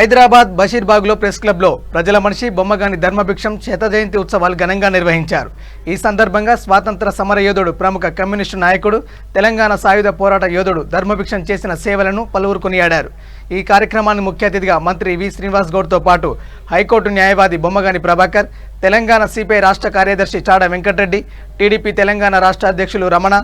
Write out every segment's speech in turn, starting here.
Hyderabad బషీర్బాగ్లో press క్లబ్లో ప్రజల మనిషి బొమ్మగాని ధర్మభిక్షం శత జయంతి ఉత్సవాలు ఘనంగా నిర్వహించారు. ఈ సందర్భంగా స్వాతంత్ర సమర యోధుడు, ప్రముఖ కమ్యూనిస్టు నాయకుడు, తెలంగాణ సాయుధ పోరాట యోధుడు ధర్మభిక్షం చేసిన సేవలను పలువురు కొనియాడారు. ఈ కార్యక్రమాన్ని ముఖ్య అతిథిగా మంత్రి వి శ్రీనివాస్ గౌడ్తో పాటు హైకోర్టు న్యాయవాది బొమ్మగాని ప్రభాకర్, తెలంగాణ సిపిఐ రాష్ట్ర కార్యదర్శి చాడ వెంకటరెడ్డి, టీడీపీ తెలంగాణ రాష్ట్ర అధ్యక్షులు రమణ,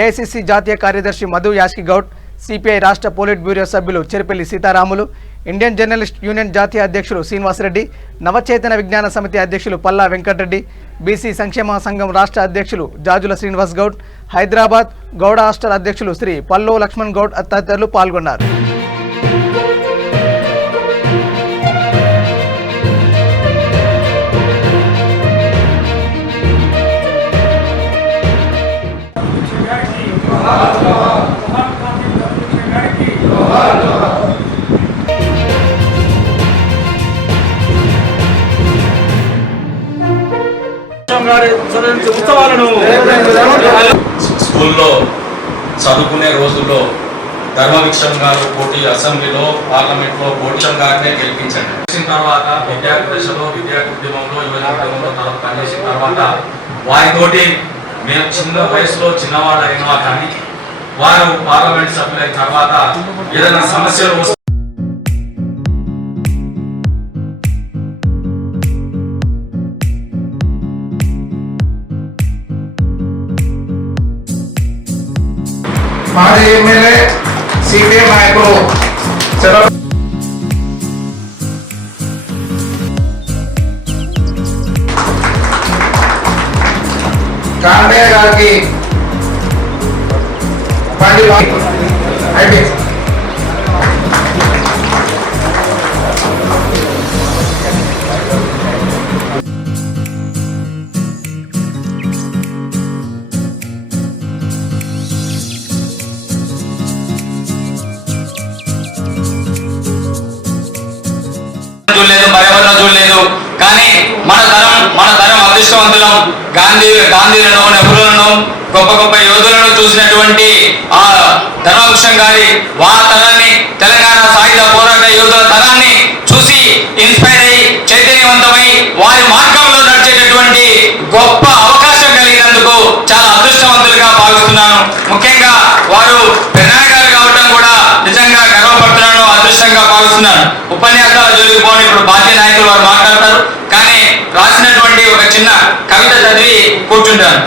ఏఐసిసి జాతీయ కార్యదర్శి మధు యాష్కి గౌడ్, సిపిఐ రాష్ట్ర పోలిట్ బ్యూరో సభ్యులు చెరిపెల్లి సీతారాములు, ఇండియన్ జర్నలిస్ట్ యూనియన్ జాతీయ అధ్యక్షులు శ్రీనివాసరెడ్డి, నవచేతన విజ్ఞాన సమితి అధ్యక్షులు పల్లా వెంకటరెడ్డి, బీసీ సంక్షేమ సంఘం రాష్ట్ర అధ్యక్షులు జాజుల శ్రీనివాస్ గౌడ్, హైదరాబాద్ గౌడ హాస్టల్ అధ్యక్షులు శ్రీ పల్లో లక్ష్మణ్ గౌడ్ తదితరులు పాల్గొన్నారు. స్కూల్లో చదువుకునే రోజుల్లో ధర్మభిక్షం గారు పోటీ అసెంబ్లీలో పార్లమెంట్లో పోటీ గారినే గెలిపించండి. చేసిన తర్వాత విద్యార్థి దశలో విద్యార్థి ఉద్యమంలో యువజన ఉద్యమంలో తర్వాత పనిచేసిన తర్వాత వారితోటి మేము చిన్న వయసులో చిన్నవాళ్ళు అయినా కానీ వారు పార్లమెంట్ సభ్యులైన తర్వాత ఏదైనా సమస్యలు మాజీ ఎమ్మెల్యే సిపిఐ నాయకులు కాండే గారికి అయిపోయింది. మరెవరినో చూడలేదు. కానీ మన తరం అదృష్టవంతులం. గాంధీలను, నెహ్రూలను, గొప్ప గొప్ప యోధులను చూసినటువంటి ఆ ధర్మభిక్షం గారి తరాన్ని, తెలంగాణ సాయుధ పోరాట యోధుల తరాన్ని చూసి ఇన్స్పైర్ అయ్యి చైతన్యవంతమై వారి మార్గంలో నడిచేటటువంటి గొప్ప అవకాశం కలిగినందుకు చాలా అదృష్టవంతులుగా భావిస్తున్నాను. ముఖ్యంగా వారు పెద్దనాయకులు కావడం కూడా నిజంగా గర్వపడుతున్నాను, అదృష్టంగా భావిస్తున్నాను. ఉపన్యాసాలు జరిగిపోని ఇప్పుడు బాధ్య నాయకులు వారు మాట్లాడతారు. కానీ రాసినటువంటి ఒక చిన్న కవిత చదివి కూర్చుంటాను.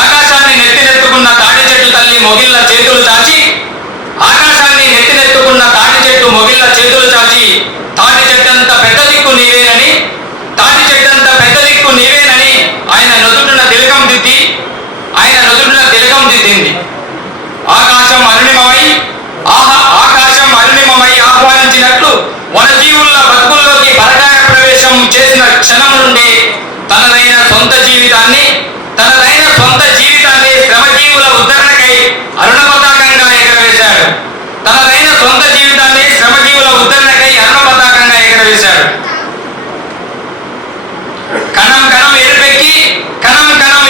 ఆకాశాన్ని నెత్తినెత్తుకున్న తాటి చెట్టు తల్లి మొగిళ్ళ చేతులు చాచి, ఆకాశాన్ని నెత్తినెత్తుకున్న తాటి చెట్టు మొగిళ్ళ చేతులు చాచి, తాటి చెట్టంత పెద్ద దిక్కు నీవేనని, తాటి చెట్టంత పెద్ద దిక్కు నీవేనని ఆయన నుదుటిన తిలకం దిద్దింది. ఆకాశం అరుణిమమై ఆహ్వానించినట్లు వనజీవుల బతుకుల్లోకి పరకాయ ప్రవేశం చేసిన క్షణం నుండి తనదైన సొంత జీవితాన్ని శ్రమజీవుల ఉద్ధరణకై అరుణ పతాకంగా ఎగరవేశాడు. కణం కణం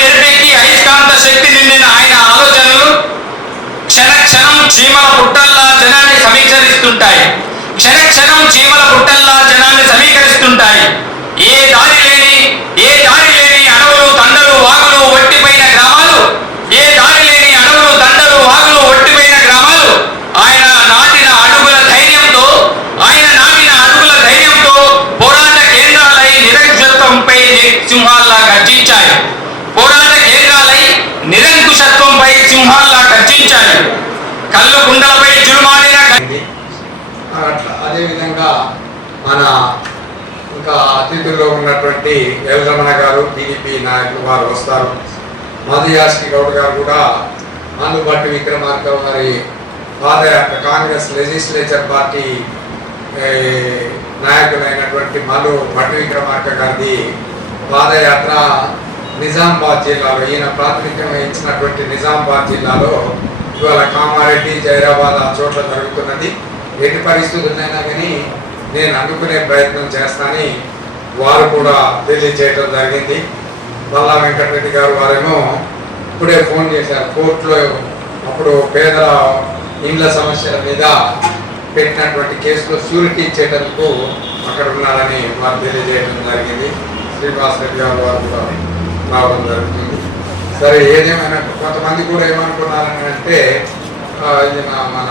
ఎరుపెక్కి అయస్కాంత శక్తి నిండిన ఆయన ఆలోచనలు క్షణక్షణం చీమల పుట్టల్లా జనాన్ని సమీకరిస్తుంటాయి. ఏ దారి లేని అడవులు, తండలు, వాగులు, ఒట్టిపోయిన గ్రామాలు, ఆయన నాటిన అడుగుల ధైర్యంతో పోరాట కేంద్రాలై నిరంకుశత్వంపై సింహాల్లా గర్జించాయి. కళ్ళు కుండలపై జులుమాడిన అదేవిధంగా మన ఇంకా అతిథుల్లో ఉన్నటువంటి ఎల్ రమణ గారు, టీడీపీ నాయకులు వారు వస్తారు. మధు యాష్కి గౌడ్ గారు కూడా అందుబాటు విక్రమార్క వారి పాదయాత్ర, కాంగ్రెస్ లెజిస్లేచర్ పార్టీ నాయకులైనటువంటి మధు భట్టి విక్రమార్క గారిది పాదయాత్ర నిజామాబాద్ జిల్లాలో, ఈయన ప్రాతినిధ్యం వహించినటువంటి నిజామాబాద్ జిల్లాలో ఇవాళ కామారెడ్డి, జైరాబాద్ ఆ చోట్ల జరుగుతున్నది. ఎన్ని పరిస్థితులైనా కానీ నేను అందుకునే ప్రయత్నం చేస్తానని వారు కూడా తెలియజేయడం జరిగింది. పల్లా వెంకటరెడ్డి గారు వారేమో ఇప్పుడే ఫోన్ చేశారు. కోర్టులో అప్పుడు పేదల ఇండ్ల సమస్యల మీద పెట్టినటువంటి కేసులో షూరిటీ ఇచ్చేటందుకు అక్కడ ఉన్నారని వారు తెలియజేయడం జరిగింది. శ్రీనివాస్ రెడ్డి గారు వారు కూడా రావడం జరుగుతుంది. సరే, ఏదేమైనా కొంతమంది కూడా ఏమనుకున్నారని అంటే మన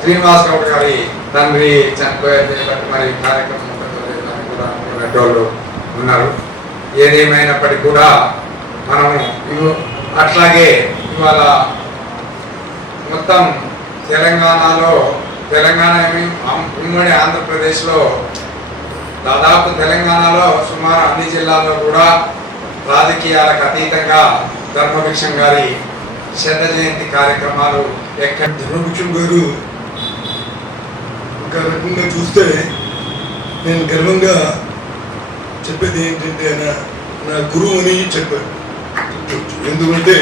శ్రీనివాస్ గౌడ్ గారి తండ్రి చనిపోయేది మరి కార్యక్రమం కూడా అనుకునేటోళ్ళు ఉన్నారు. ఏదేమైనప్పటికీ కూడా మనము అట్లాగే ఇవాళ మొత్తం తెలంగాణ ఉమ్మడి ఆంధ్రప్రదేశ్లో దాదాపు తెలంగాణలో సుమారు అన్ని జిల్లాల్లో కూడా రాజకీయాలకు అతీతంగా ధర్మభిక్షం గారి శత జయంతి కార్యక్రమాలు ధర్మభిక్షం గారు ఒక రకంగా చూస్తే నేను గర్వంగా చెప్పేది ఏంటంటే ఆయన నా గురువు అని చెప్పాను. ఎందుకంటే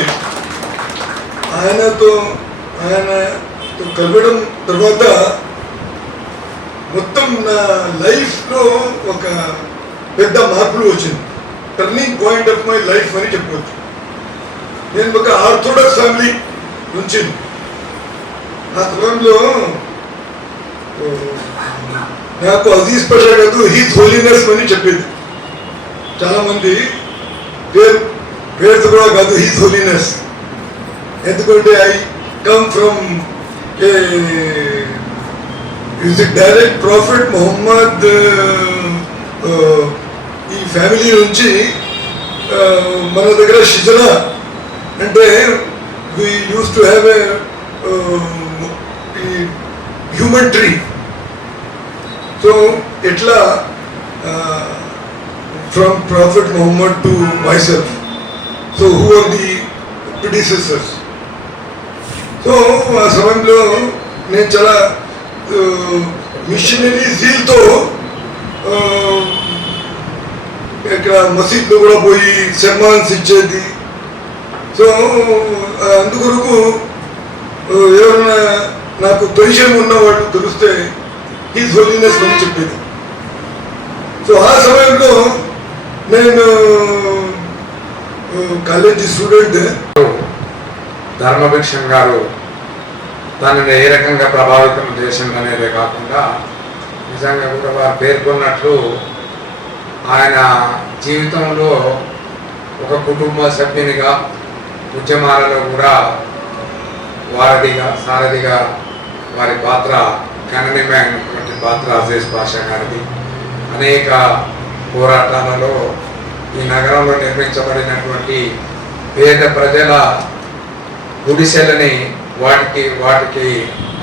ఆయనతో కలవడం తర్వాత మొత్తం నా లైఫ్లో ఒక పెద్ద మార్పులు వచ్చింది. Turning point of my life అని చెప్పవచ్చు. నేను ఒక ఆర్థోడాక్స్ ఫ్యామిలీ నుంచి ఆ సమయంలో నాకు అజీజ్ పషా కాదు హీజ్ హోలీనెస్ అని చెప్పేది. చాలామంది పేరుతో కూడా కాదు హీజ్ హోలీనెస్. ఎందుకంటే I come from is direct prophet Mohammad ఈ ఫ్యామిలీ నుంచి మన దగ్గర షిజరా అంటే we used to have a human tree. So itla from Prophet Muhammad to myself. So who are the predecessors? So ఆ సమయంలో నేను చాలా మిషనరీ జీల్తో ఇక్కడ మసీద్లో కూడా పోయి సన్మాన్స్ ఇచ్చేది. సో అందుకొరకు ఎవరైనా నాకు పరిచయం ఉన్నవాళ్ళు తెలిస్తే హీజ్ హోలీనెస్ అని చెప్పేది. సో ఆ సమయంలో నేను కాలేజీ స్టూడెంట్. ధర్మభిక్షం గారు తనని ఏ రకంగా ప్రభావితం చేసిందనేదే కాకుండా నిజంగా కూడా వారు పేర్కొన్నట్లు ఆయన జీవితంలో ఒక కుటుంబ సభ్యునిగా ఉద్యమాలలో కూడా సారథిగా వారి పాత్ర గణనీయమైనటువంటి పాత్ర అజీజ్ పాషా గారిది. అనేక పోరాటాలలో ఈ నగరంలో నిర్మించబడినటువంటి పేద ప్రజల గుడిసెలని వాటికి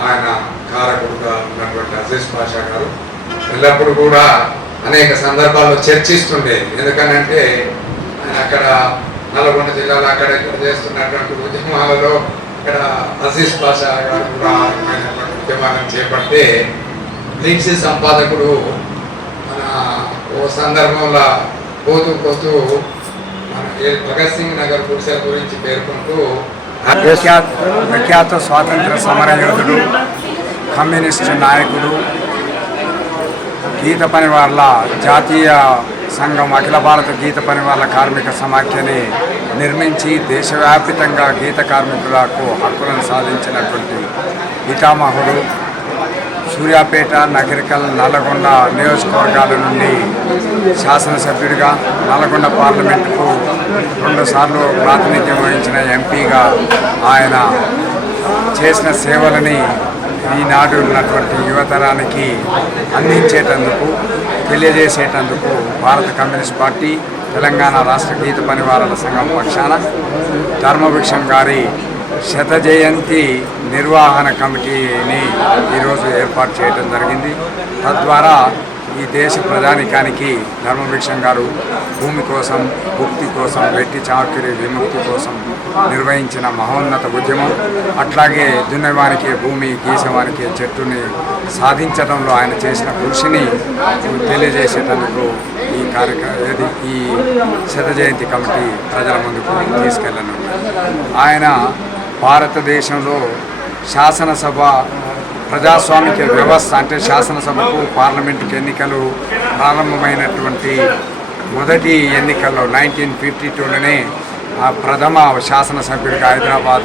ఆయన కారకుడుగా ఉన్నటువంటి అజీజ్ పాషా గారు ఎల్లప్పుడూ కూడా అనేక సందర్భాల్లో చర్చిస్తుండేది. ఎందుకనంటే ఆయన అక్కడ నల్గొండ జిల్లాలో అక్కడ ఇక్కడ చేస్తున్నటువంటి ఉద్యమాలలో ఇక్కడ అజీజ్ పాషా గారు కూడా ఉద్యమాలను చేపడితే లింక్సీ సంపాదకుడు మన ఓ సందర్భంలో పోతూ మన భగత్ సింగ్ నగర్ గుడిసెల గురించి పేర్కొంటూ ప్రఖ్యాత స్వాతంత్ర సమరయోధుడు, కమ్యూనిస్టు నాయకుడు, గీత పనివార్ల జాతీయ సంఘం అఖిల భారత గీత పనివార్ల కార్మిక సమాఖ్యని నిర్మించి దేశవ్యాప్తంగా గీత కార్మికులకు హక్కులను సాధించినటువంటి పితామహుడు. సూర్యాపేట, నగరికల్, నల్లగొండ నియోజకవర్గాల నుండి శాసనసభ్యుడిగా, నల్లగొండ పార్లమెంటుకు 2 సార్లు ప్రాతినిధ్యం వహించిన ఎంపీగా ఆయన చేసిన సేవలని ఈనాడు ఉన్నటువంటి యువతరానికి అందించేటందుకు, తెలియజేసేటందుకు భారత కమ్యూనిస్ట్ పార్టీ తెలంగాణ రాష్ట్ర గీత పనివారుల సంఘం పక్షాన ధర్మభిక్షం గారి శత జయంతి నిర్వహణ కమిటీని ఈరోజు ఏర్పాటు చేయడం జరిగింది. తద్వారా ఈ దేశ ప్రజానికానికి ధర్మభిక్షం గారు భూమి కోసం, భుక్తి కోసం, వెట్టి చాకిరి విముక్తి కోసం నిర్వహించిన మహోన్నత ఉద్యమం, అట్లాగే దున్నవానికి భూమి, గీసేవానికి చెట్టుని సాధించడంలో ఆయన చేసిన కృషిని తెలియజేసేటందుకు ఈ శత జయంతి కమిటీ ప్రజల ముందుకు తీసుకెళ్ళనుంది. ఆయన భారతదేశంలో శాసనసభ ప్రజాస్వామిక వ్యవస్థ అంటే శాసనసభకు, పార్లమెంటుకు ఎన్నికలు ప్రారంభమైనటువంటి మొదటి ఎన్నికల్లో 1952లోనే ప్రథమ శాసనసభ్యుడిగా హైదరాబాదు